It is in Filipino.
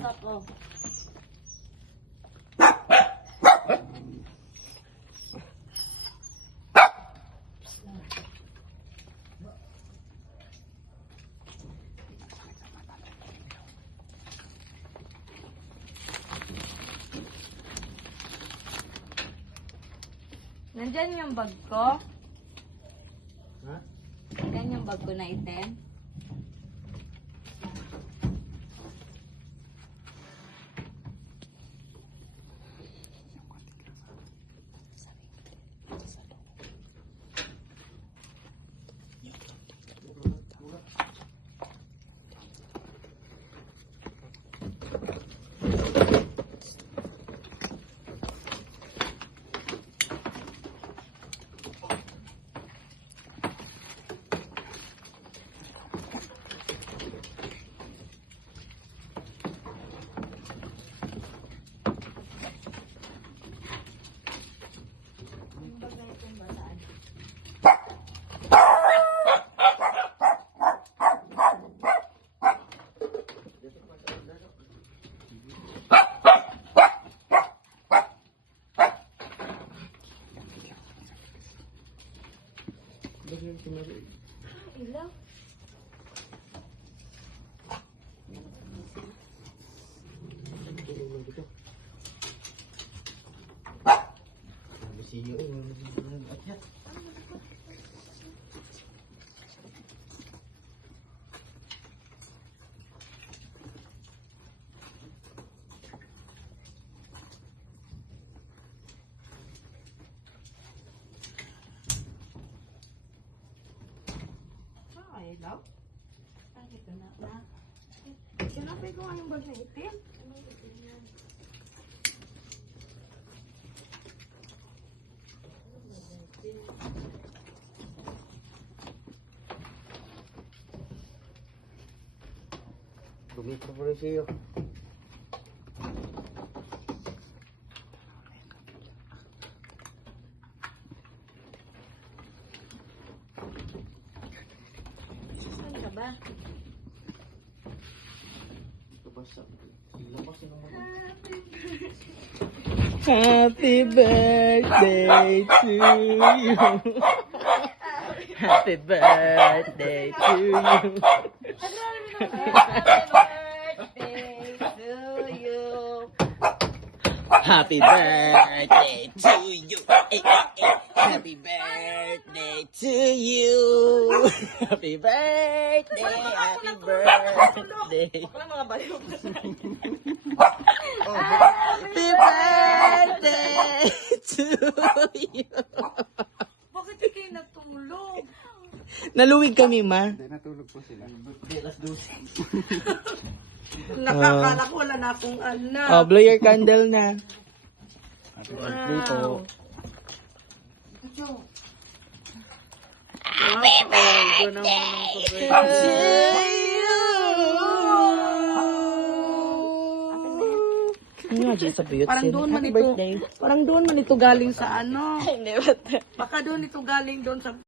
labas ako. Nandyan yung bag ko. Ha? Nandyan yung bag ko na item. Ilaw. Ilaw? Bakit ko na? Sinapay ko nga yung bag na itim. Bumito po rin siyo. Saan ka ba? Happy birthday to you. Happy birthday to you. Happy birthday to you. Happy birthday to you. Happy birthday, happy birthday. Mga baliw pa sa Happy birthday to you. Bakit di kayo natulog? Naluwig kami, ma. Hindi, natulog po sila. Nakakala ko wala na akong anak. Oh, blow your candle na. Happy birthday po. Happy birthday To you. Ano nga dyan sa biyot? Parang doon man Happy ito. birthday. Parang doon man ito galing sa ano. Hindi ba? Baka doon ito galing doon sa